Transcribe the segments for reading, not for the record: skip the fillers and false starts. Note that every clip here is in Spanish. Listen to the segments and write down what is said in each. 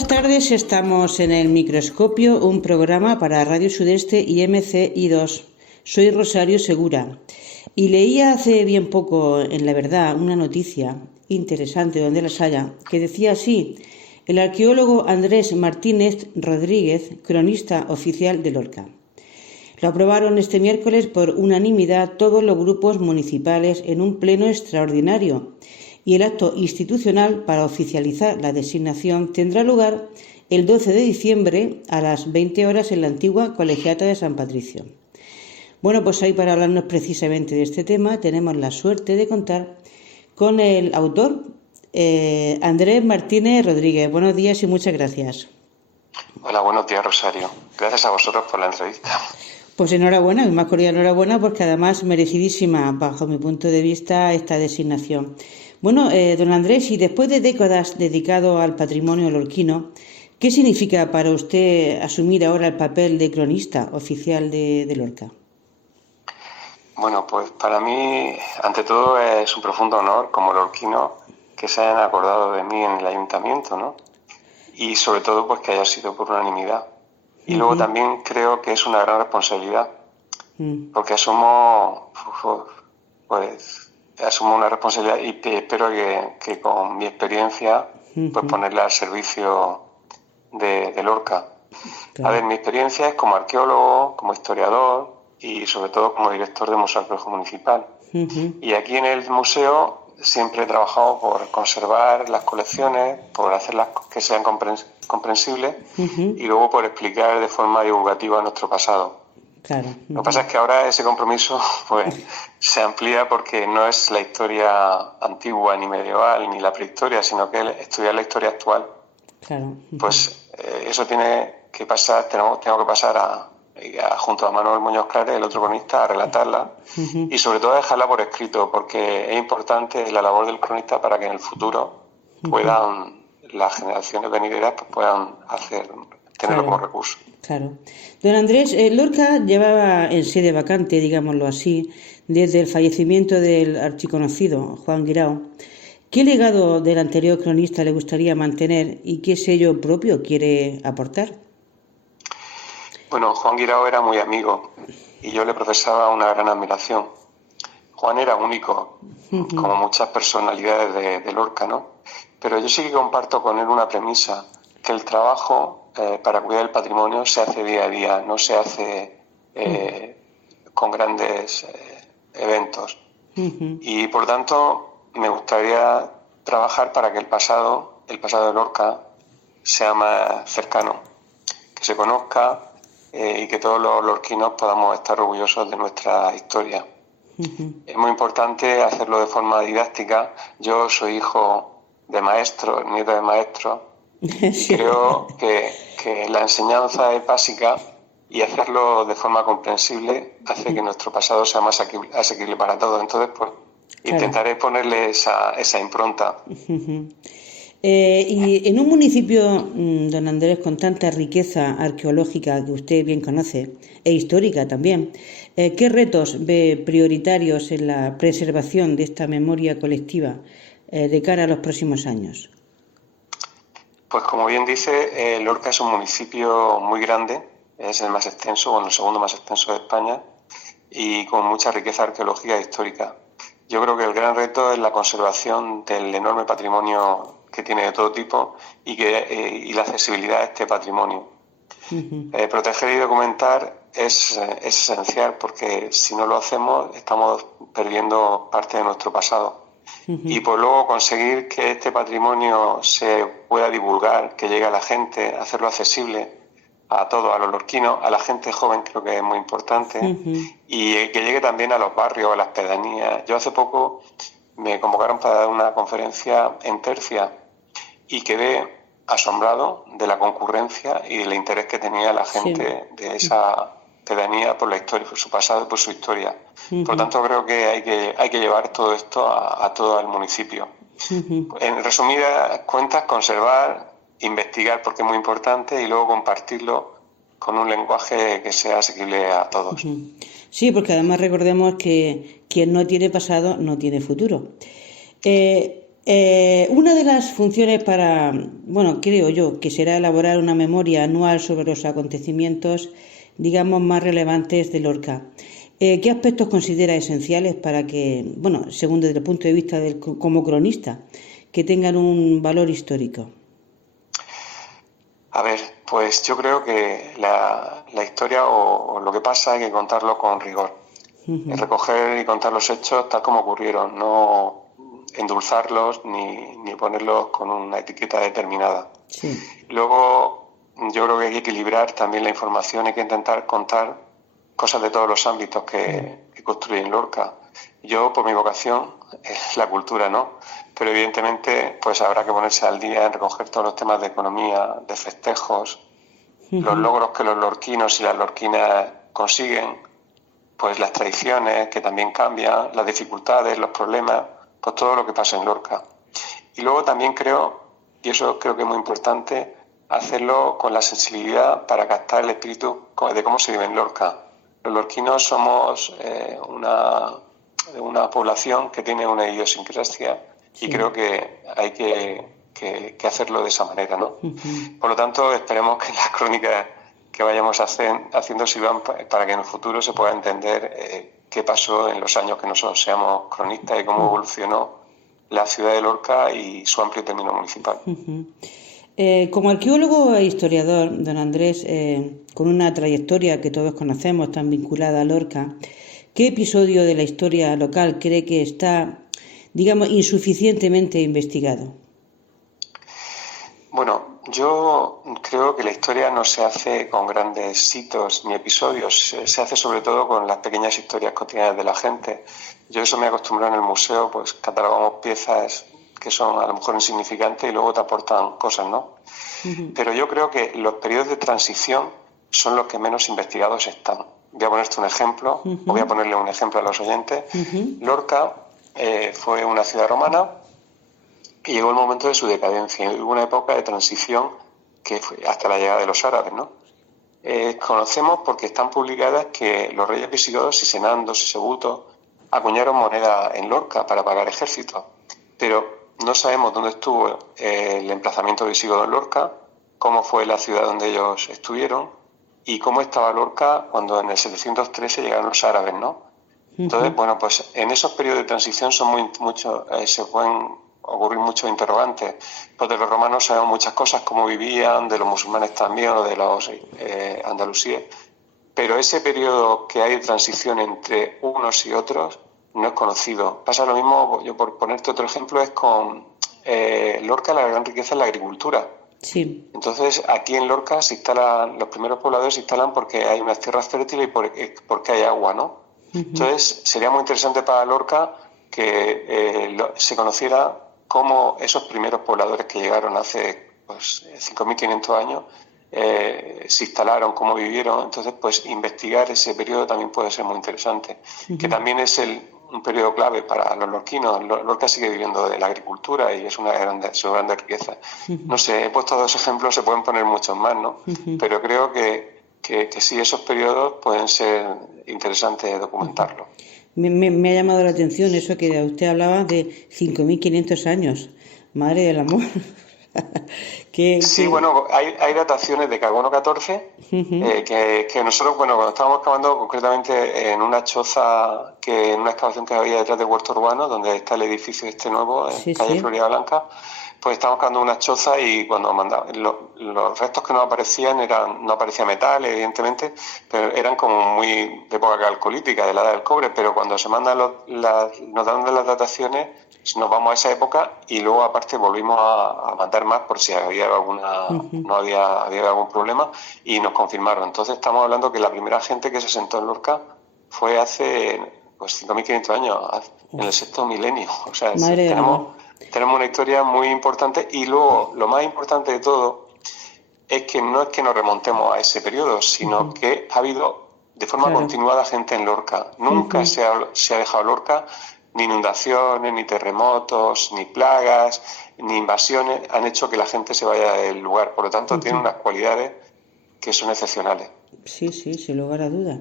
buenas tardes, estamos en El Microscopio, un programa para Radio Sudeste y MCI2. Soy Rosario Segura y leía hace bien poco en La Verdad una noticia interesante donde las haya, que decía así: el arqueólogo Andrés Martínez Rodríguez, cronista oficial de Lorca. Lo aprobaron este miércoles por unanimidad todos los grupos municipales en un pleno extraordinario, y el acto institucional para oficializar la designación tendrá lugar el 12 de diciembre a las 20 horas en la antigua Colegiata de San Patricio. Bueno, pues ahí para hablarnos precisamente de este tema tenemos la suerte de contar con el autor, Andrés Martínez Rodríguez. Buenos días y muchas gracias. Hola, buenos días, Rosario. Gracias a vosotros por la entrevista. Pues enhorabuena, mi más cordial enhorabuena, porque además merecidísima, bajo mi punto de vista, esta designación. Bueno, don Andrés, y después de décadas dedicado al patrimonio lorquino, ¿qué significa para usted asumir ahora el papel de cronista oficial de Lorca? Bueno, pues para mí, ante todo, es un profundo honor como lorquino que se hayan acordado de mí en el ayuntamiento, ¿no? Y sobre todo, pues que haya sido por unanimidad. Y luego también creo que es una gran responsabilidad, porque asumo una responsabilidad y espero que con mi experiencia pues ponerla al servicio de Lorca. Claro. A ver, mi experiencia es como arqueólogo, como historiador y sobre todo como director de Museo Arqueológico Municipal. Y aquí en el museo siempre he trabajado por conservar las colecciones, por hacerlas que sean comprensibles y luego por explicar de forma divulgativa nuestro pasado. Claro. Lo que pasa es que ahora ese compromiso pues se amplía porque no es la historia antigua ni medieval ni la prehistoria, sino que estudiar la historia actual. Claro. Pues eso tiene que pasar, tengo que pasar junto a Manuel Muñoz Claret, el otro cronista, a relatarla y sobre todo a dejarla por escrito, porque es importante la labor del cronista para que en el futuro puedan las generaciones venideras pues puedan tenerlo como recurso. Claro. Don Andrés, Lorca llevaba en sede vacante, digámoslo así, desde el fallecimiento del archiconocido Juan Guirao. ¿Qué legado del anterior cronista le gustaría mantener y qué sello propio quiere aportar? Bueno, Juan Guirao era muy amigo y yo le profesaba una gran admiración. Juan era único, como muchas personalidades de Lorca, ¿no? Pero yo sí que comparto con él una premisa, que el trabajo para cuidar el patrimonio se hace día a día, no se hace con grandes eventos. Y por tanto me gustaría trabajar para que el pasado de Lorca sea más cercano, que se conozca y que todos los lorquinos podamos estar orgullosos de nuestra historia. Es muy importante hacerlo de forma didáctica. Yo soy hijo de maestro, nieto de maestro, y creo que la enseñanza es básica y hacerlo de forma comprensible hace que nuestro pasado sea más asequible para todos. Entonces, pues, intentaré ponerle esa impronta. Y en un municipio, don Andrés, con tanta riqueza arqueológica que usted bien conoce, e histórica también, ¿qué retos ve prioritarios en la preservación de esta memoria colectiva de cara a los próximos años? Pues como bien dice, Lorca es un municipio muy grande, es el más extenso, el segundo más extenso de España, y con mucha riqueza arqueológica e histórica. Yo creo que el gran reto es la conservación del enorme patrimonio que tiene de todo tipo y la accesibilidad a este patrimonio. Proteger y documentar es esencial porque si no lo hacemos estamos perdiendo parte de nuestro pasado. Y por luego conseguir que este patrimonio se pueda divulgar, que llegue a la gente, hacerlo accesible a todos, a los lorquinos, a la gente joven, creo que es muy importante, y que llegue también a los barrios, a las pedanías. Yo hace poco me convocaron para dar una conferencia en Tercia y quedé asombrado de la concurrencia y del interés que tenía la gente de esa pedanía por la historia, por su pasado y por su historia. Por lo tanto, creo que hay que llevar todo esto a todo el municipio. En resumidas cuentas, conservar, investigar porque es muy importante y luego compartirlo con un lenguaje que sea asequible a todos. Sí, porque además recordemos que quien no tiene pasado no tiene futuro. Una de las funciones creo yo, que será elaborar una memoria anual sobre los acontecimientos, digamos, más relevantes de Lorca. ¿Qué aspectos considera esenciales para que, según desde el punto de vista como cronista, que tengan un valor histórico? A ver, pues yo creo que la historia o lo que pasa hay que contarlo con rigor. Recoger y contar los hechos tal como ocurrieron, no endulzarlos ni ponerlos con una etiqueta determinada. Sí. Luego, yo creo que hay que equilibrar también la información, hay que intentar contar cosas de todos los ámbitos que construyen Lorca. Yo, por mi vocación, es la cultura, ¿no? Pero evidentemente, pues habrá que ponerse al día en recoger todos los temas de economía, de festejos, los logros que los lorquinos y las lorquinas consiguen, pues las tradiciones que también cambian, las dificultades, los problemas, pues todo lo que pasa en Lorca. Y luego también creo, y eso creo que es muy importante, hacerlo con la sensibilidad para captar el espíritu de cómo se vive en Lorca. Los lorquinos somos una población que tiene una idiosincrasia y creo que hay que hacerlo de esa manera, ¿no? Por lo tanto, esperemos que las crónicas que vayamos haciendo sirvan para que en el futuro se pueda entender qué pasó en los años que nosotros seamos cronistas y cómo evolucionó la ciudad de Lorca y su amplio término municipal. Como arqueólogo e historiador, don Andrés, con una trayectoria que todos conocemos tan vinculada a Lorca, ¿qué episodio de la historia local cree que está, digamos, insuficientemente investigado? Bueno, yo creo que la historia no se hace con grandes hitos ni episodios, se hace sobre todo con las pequeñas historias cotidianas de la gente. Yo eso me acostumbro en el museo, pues catalogamos piezas que son a lo mejor insignificantes y luego te aportan cosas, ¿no? Pero yo creo que los periodos de transición son los que menos investigados están. Voy a ponerte un ejemplo, o voy a ponerle un ejemplo a los oyentes. Lorca fue una ciudad romana y llegó el momento de su decadencia. Hubo una época de transición que fue hasta la llegada de los árabes, ¿no? Conocemos porque están publicadas que los reyes visigodos, Sisenando, Sisebuto, acuñaron moneda en Lorca para pagar ejércitos. Pero no sabemos dónde estuvo el emplazamiento visigodo en Lorca, cómo fue la ciudad donde ellos estuvieron y cómo estaba Lorca cuando en el 713 llegaron los árabes, ¿no? Entonces, bueno, pues en esos periodos de transición se pueden ocurrir muchos interrogantes. Pues de los romanos sabemos muchas cosas, cómo vivían, de los musulmanes también, o de los andalusíes, pero ese periodo que hay de transición entre unos y otros no es conocido. Pasa lo mismo, yo por ponerte otro ejemplo, es con Lorca, la gran riqueza es la agricultura. Sí. Entonces, aquí en Lorca los primeros pobladores se instalan porque hay unas tierras fértiles y porque hay agua, ¿no? Entonces, sería muy interesante para Lorca que se conociera cómo esos primeros pobladores que llegaron hace 5.500 años se instalaron, cómo vivieron. Entonces, pues investigar ese periodo también puede ser muy interesante, que también es un periodo clave para los lorquinos. Lorca sigue viviendo de la agricultura y es su grande riqueza. No sé, he puesto 2 ejemplos, se pueden poner muchos más, ¿no? Pero creo que sí, esos periodos pueden ser interesantes documentarlos. Me ha llamado la atención eso que usted hablaba de 5.500 años. Madre del amor. Bueno, hay dataciones de carbono 14 que nosotros, cuando estábamos excavando concretamente en una choza, en una excavación que había detrás del huerto urbano, donde está el edificio nuevo, en calle Florida Blanca, pues estábamos cavando una choza y cuando los restos que nos aparecían no aparecía metal, evidentemente, pero eran como muy de época calcolítica, de la edad del cobre, pero cuando se mandan nos dan las dataciones, nos vamos a esa época y luego aparte volvimos a mandar más por si había había algún problema y nos confirmaron. Entonces estamos hablando que la primera gente que se sentó en Lorca fue hace 5.500 años, en el 6º milenio. O sea, tenemos una historia muy importante y luego lo más importante de todo es que no es que nos remontemos a ese periodo, sino que ha habido de forma continuada gente en Lorca. Nunca se ha dejado Lorca. Ni inundaciones, ni terremotos, ni plagas, ni invasiones han hecho que la gente se vaya del lugar. Por lo tanto, tiene unas cualidades que son excepcionales. Sí, sin lugar a duda.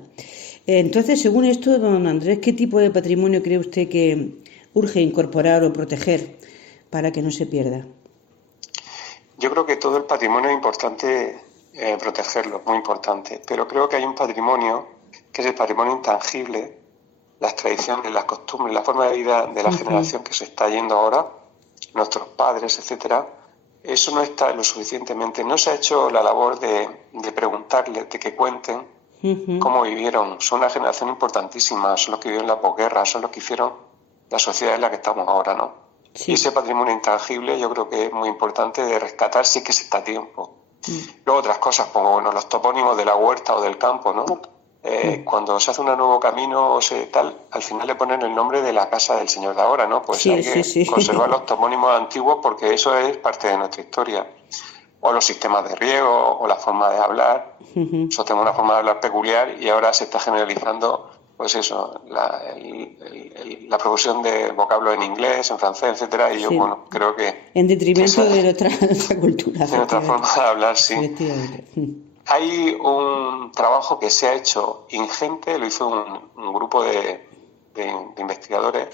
Entonces, según esto, don Andrés, ¿qué tipo de patrimonio cree usted que urge incorporar o proteger para que no se pierda? Yo creo que todo el patrimonio es importante protegerlo, muy importante, pero creo que hay un patrimonio que es el patrimonio intangible, las tradiciones, las costumbres, la forma de vida de la generación que se está yendo ahora, nuestros padres, etcétera. Eso no está lo suficientemente, no se ha hecho la labor de preguntarles, de que cuenten cómo vivieron. Son una generación importantísima, son los que vivieron la posguerra, son los que hicieron la sociedad en la que estamos ahora, ¿no? Sí. Y ese patrimonio intangible yo creo que es muy importante de rescatar si es que se está a tiempo. Luego otras cosas, como bueno, los topónimos de la huerta o del campo, ¿no? Cuando se hace un nuevo camino o tal, al final le ponen el nombre de la casa del señor de ahora, ¿no? Pues sí, hay que conservar los topónimos antiguos porque eso es parte de nuestra historia. O los sistemas de riego, o la forma de hablar. Nosotros tenemos una forma de hablar peculiar y ahora se está generalizando, pues eso, la profesión de vocablos en inglés, en francés, etcétera. Y yo, bueno, creo que... En detrimento de nuestra cultura. De nuestra forma de hablar, sí. Hay un trabajo que se ha hecho ingente, lo hizo un grupo de investigadores,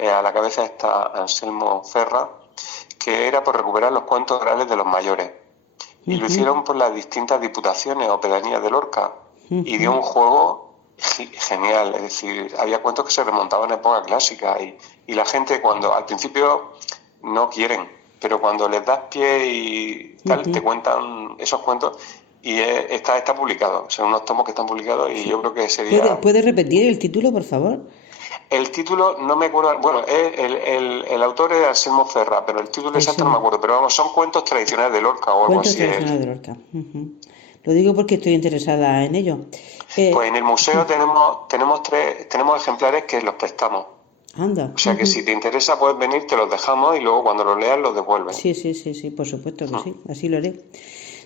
a la cabeza está Anselmo Ferra, que era por recuperar los cuentos orales de los mayores. Y lo hicieron por las distintas diputaciones o pedanías de Lorca. Y dio un juego genial, es decir, había cuentos que se remontaban a época clásica y la gente cuando al principio no quieren, pero cuando les das pie y tal, te cuentan esos cuentos. Y está publicado, son unos tomos que están publicados y yo creo que sería... ¿Puede repetir el título, por favor? El título, no me acuerdo, bueno, el autor es Anselmo Ferra, pero el título exacto no me acuerdo, pero vamos, son cuentos tradicionales de Lorca o algo así. Cuentos tradicionales de Lorca. Lo digo porque estoy interesada en ello. Pues en el museo tenemos ejemplares que los prestamos. Anda. O sea que si te interesa puedes venir, te los dejamos y luego cuando los leas los devuelves. Sí, por supuesto que sí, así lo haré.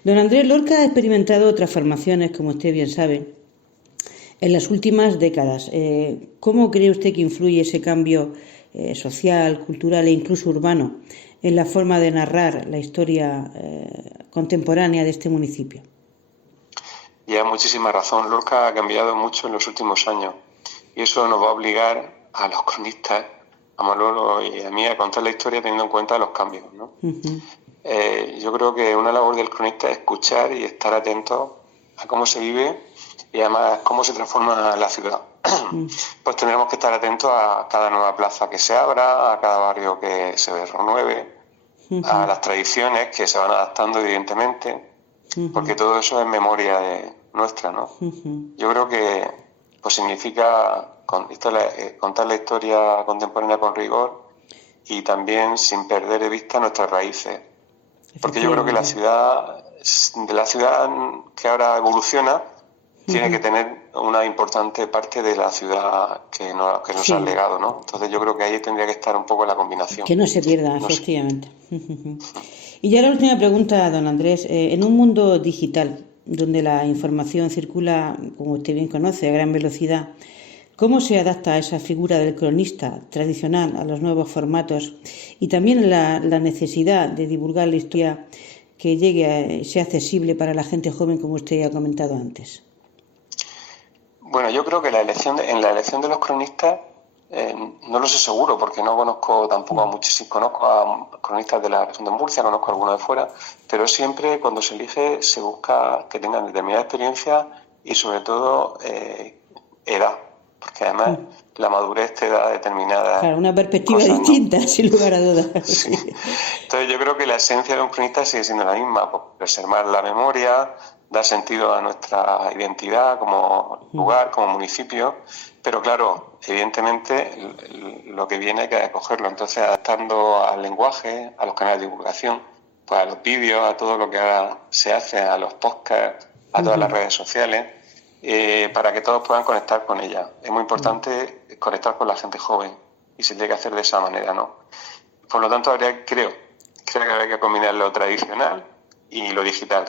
Don Andrés Lorca ha experimentado transformaciones, como usted bien sabe, en las últimas décadas. ¿Cómo cree usted que influye ese cambio social, cultural e incluso urbano en la forma de narrar la historia contemporánea de este municipio? Y hay muchísima razón. Lorca ha cambiado mucho en los últimos años y eso nos va a obligar a los cronistas, a Manolo y a mí, a contar la historia teniendo en cuenta los cambios, ¿no? Yo creo que una labor del cronista es escuchar y estar atento a cómo se vive y además cómo se transforma la ciudad. Pues tendremos que estar atentos a cada nueva plaza que se abra, a cada barrio que se renueve, a las tradiciones que se van adaptando evidentemente, porque todo eso es memoria nuestra, ¿no? Yo creo que pues significa contar la historia contemporánea con rigor y también sin perder de vista nuestras raíces. Porque yo creo que la ciudad que ahora evoluciona tiene que tener una importante parte de la ciudad que nos ha legado, ¿no? Entonces yo creo que ahí tendría que estar un poco la combinación. Que no se pierda, efectivamente. Y ya la última pregunta, don Andrés. En un mundo digital, donde la información circula, como usted bien conoce, a gran velocidad, ¿cómo se adapta esa figura del cronista tradicional a los nuevos formatos y también la necesidad de divulgar la historia que sea accesible para la gente joven, como usted ha comentado antes? Bueno, yo creo que en la elección de los cronistas no lo sé seguro porque no conozco tampoco a muchísimos, conozco a cronistas de la región de Murcia, conozco a algunos de fuera, pero siempre cuando se elige se busca que tengan determinada experiencia y sobre todo edad. Porque además la madurez te da determinada... Claro, una perspectiva distinta, ¿no? Sin lugar a dudas. Sí. Entonces yo creo que la esencia de un cronista sigue siendo la misma, pues, preservar la memoria, dar sentido a nuestra identidad como lugar, como municipio, pero claro, evidentemente lo que viene hay que acogerlo, entonces adaptando al lenguaje, a los canales de divulgación, pues a los vídeos, a todo lo que ahora se hace, a los podcasts, a todas las redes sociales, para que todos puedan conectar con ella. Es muy importante conectar con la gente joven y se tiene que hacer de esa manera, ¿no? Por lo tanto, creo que habría que combinar lo tradicional y lo digital,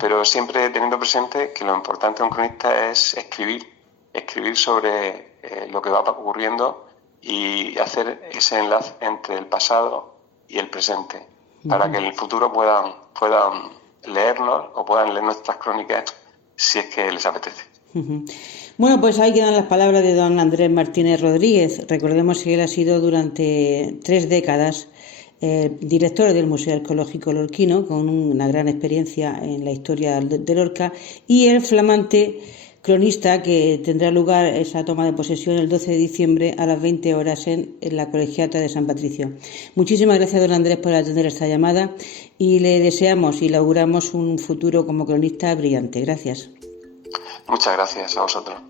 pero siempre teniendo presente que lo importante de un cronista es escribir sobre lo que va ocurriendo y hacer ese enlace entre el pasado y el presente, para que en el futuro puedan leernos o puedan leer nuestras crónicas si es que les apetece. Bueno, pues ahí quedan las palabras de don Andrés Martínez Rodríguez. Recordemos que él ha sido durante 3 décadas director del Museo Arqueológico Lorquino, con una gran experiencia en la historia de Lorca, y el flamante cronista que tendrá lugar esa toma de posesión el 12 de diciembre a las 20 horas en la Colegiata de San Patricio. Muchísimas gracias, don Andrés, por atender esta llamada y le deseamos y le auguramos un futuro como cronista brillante. Gracias. Muchas gracias a vosotros.